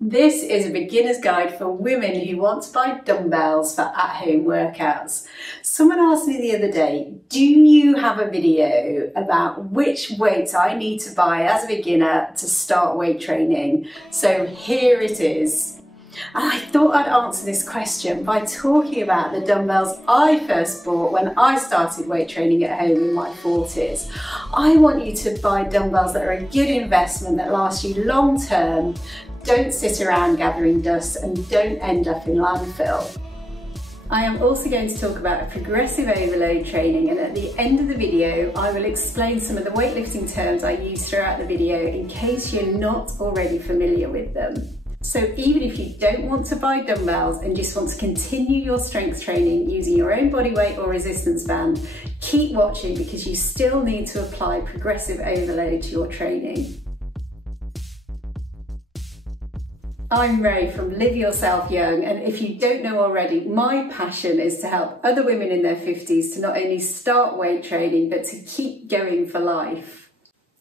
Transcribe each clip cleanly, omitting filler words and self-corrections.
This is a beginner's guide for women who want to buy dumbbells for at-home workouts. Someone asked me the other day, do you have a video about which weights I need to buy as a beginner to start weight training? So here it is. And I thought I'd answer this question by talking about the dumbbells I first bought when I started weight training at home in my 40s. I want you to buy dumbbells that are a good investment that last you long term, don't sit around gathering dust, and don't end up in landfill. I am also going to talk about progressive overload training, and at the end of the video I will explain some of the weightlifting terms I use throughout the video in case you're not already familiar with them. So even if you don't want to buy dumbbells and just want to continue your strength training using your own body weight or resistance band, keep watching because you still need to apply progressive overload to your training. I'm Ray from Live Yourself Young, and if you don't know already, my passion is to help other women in their 50s to not only start weight training but to keep going for life.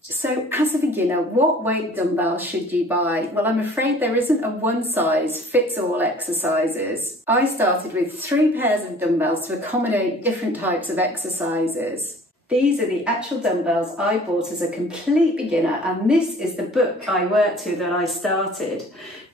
So as a beginner, what weight dumbbell should you buy? Well, I'm afraid there isn't a one-size-fits-all exercises. I started with 3 pairs of dumbbells to accommodate different types of exercises. These are the actual dumbbells I bought as a complete beginner, and this is the book I worked to that I started.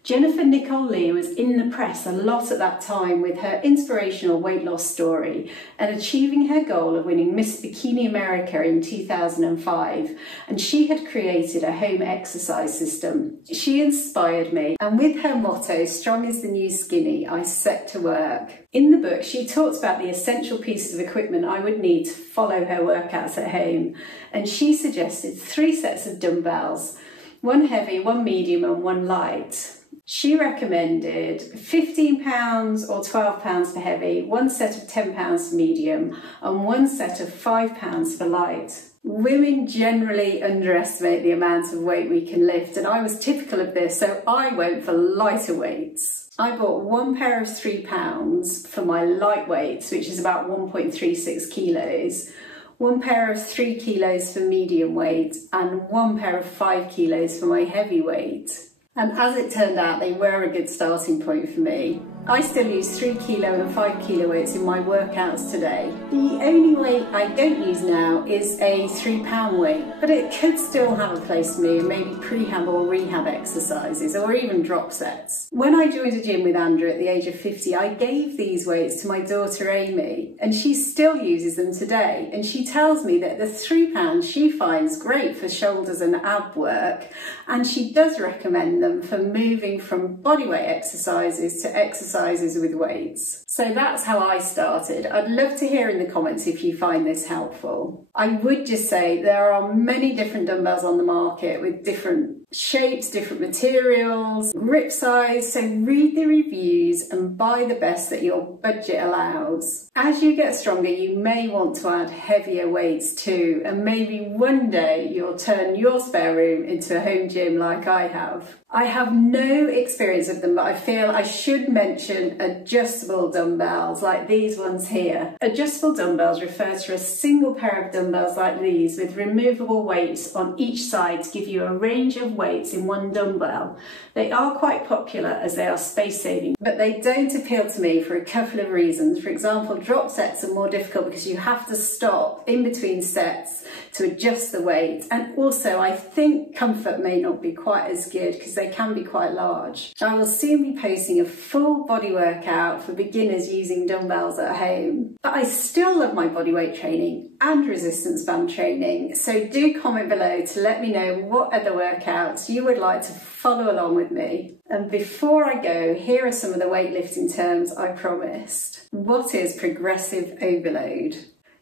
Jennifer Nicole Lee was in the press a lot at that time with her inspirational weight loss story and achieving her goal of winning Miss Bikini America in 2005, and she had created a home exercise system. She inspired me, and with her motto, "Strong is the new skinny," I set to work. In the book, she talks about the essential pieces of equipment I would need to follow her workouts at home, and she suggested 3 sets of dumbbells, 1 heavy, 1 medium and 1 light. She recommended £15 or £12 for heavy, 1 set of £10 for medium and 1 set of £5 for light. Women generally underestimate the amount of weight we can lift, and I was typical of this, so I went for lighter weights. I bought 1 pair of £3 for my light weights, which is about 1.36 kilos, 1 pair of 3 kilos for medium weight and 1 pair of 5 kilos for my heavy weight. And as it turned out, they were a good starting point for me. I still use 3 kilo and 5 kilo weights in my workouts today. The only weight I don't use now is a £3 weight, but it could still have a place for me in maybe prehab or rehab exercises or even drop sets. When I joined a gym with Andrew at the age of 50, I gave these weights to my daughter Amy, and she still uses them today. And she tells me that the £3 she finds great for shoulders and ab work, and she does recommend them for moving from bodyweight exercises to exercises with weights. So that's how I started. I'd love to hear in the comments if you find this helpful. I would just say there are many different dumbbells on the market with different shapes, different materials, grip size, so read the reviews and buy the best that your budget allows. As you get stronger, you may want to add heavier weights too, and maybe one day you'll turn your spare room into a home gym like I have. I have no experience of them, but I feel I should mention adjustable dumbbells like these ones here. Adjustable dumbbells refers to a single pair of dumbbells like these with removable weights on each side to give you a range of weights in one dumbbell. They are quite popular as they are space saving, but they don't appeal to me for a couple of reasons. For example, drop sets are more difficult because you have to stop in between sets to adjust the weight, and also I think comfort may not be quite as good because they can be quite large. I will soon be posting a full body workout for beginners using dumbbells at home, but I still love my bodyweight training and resistance band training, so do comment below to let me know what other workouts you would like to follow along with me. And before I go, here are some of the weightlifting terms I promised. What is progressive overload?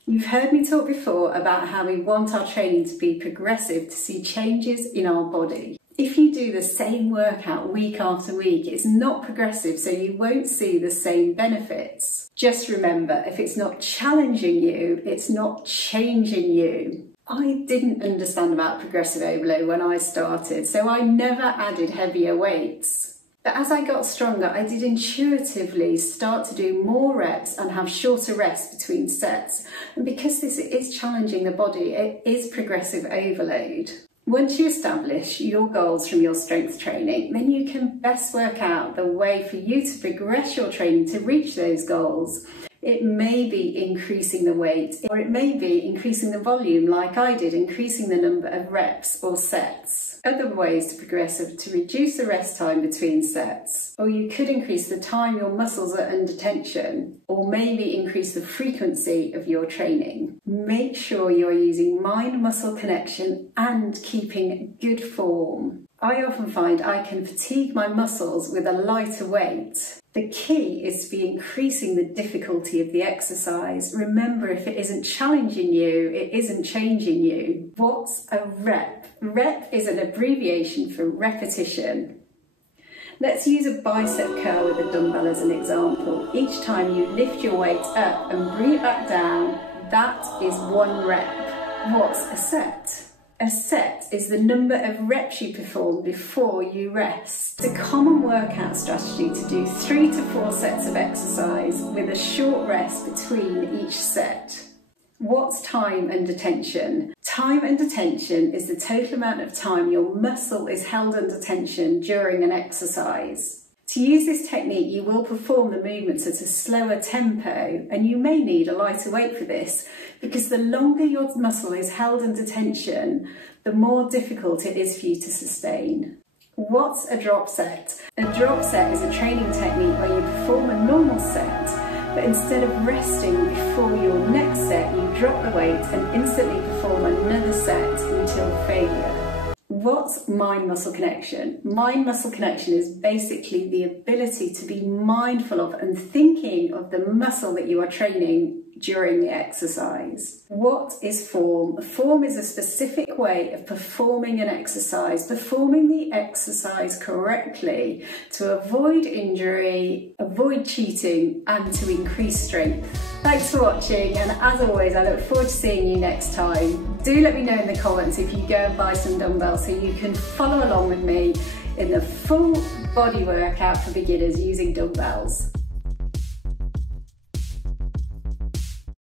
You've heard me talk before about how we want our training to be progressive to see changes in our body. If you do the same workout week after week, it's not progressive, so you won't see the same benefits. Just remember, if it's not challenging you, it's not changing you. I didn't understand about progressive overload when I started, so I never added heavier weights. But as I got stronger, I did intuitively start to do more reps and have shorter rests between sets. And because this is challenging the body, it is progressive overload. Once you establish your goals from your strength training, then you can best work out the way for you to progress your training to reach those goals. It may be increasing the weight, or it may be increasing the volume like I did, increasing the number of reps or sets. Other ways to progress are to reduce the rest time between sets, or you could increase the time your muscles are under tension, or maybe increase the frequency of your training. Make sure you're using mind-muscle connection and keeping good form. I often find I can fatigue my muscles with a lighter weight. The key is to be increasing the difficulty of the exercise. Remember, if it isn't challenging you, it isn't changing you. What's a rep? Rep is an abbreviation for repetition. Let's use a bicep curl with a dumbbell as an example. Each time you lift your weight up and bring it back down, that is 1 rep. What's a set? A set is the number of reps you perform before you rest. It's a common workout strategy to do 3 to 4 sets of exercise with a short rest between each set. What's time under tension? Time under tension is the total amount of time your muscle is held under tension during an exercise. To use this technique, you will perform the movements at a slower tempo, and you may need a lighter weight for this, because the longer your muscle is held under tension, the more difficult it is for you to sustain. What's a drop set? A drop set is a training technique where you perform a normal set, but instead of resting before your next set, you drop the weight and instantly perform another set until failure. What's mind-muscle connection? Mind-muscle connection is basically the ability to be mindful of and thinking of the muscle that you are training during the exercise. What is form? Form is a specific way of performing an exercise, performing the exercise correctly to avoid injury, avoid cheating, and to increase strength. Thanks for watching, and as always, I look forward to seeing you next time. Do let me know in the comments if you go and buy some dumbbells so you can follow along with me in the full body workout for beginners using dumbbells.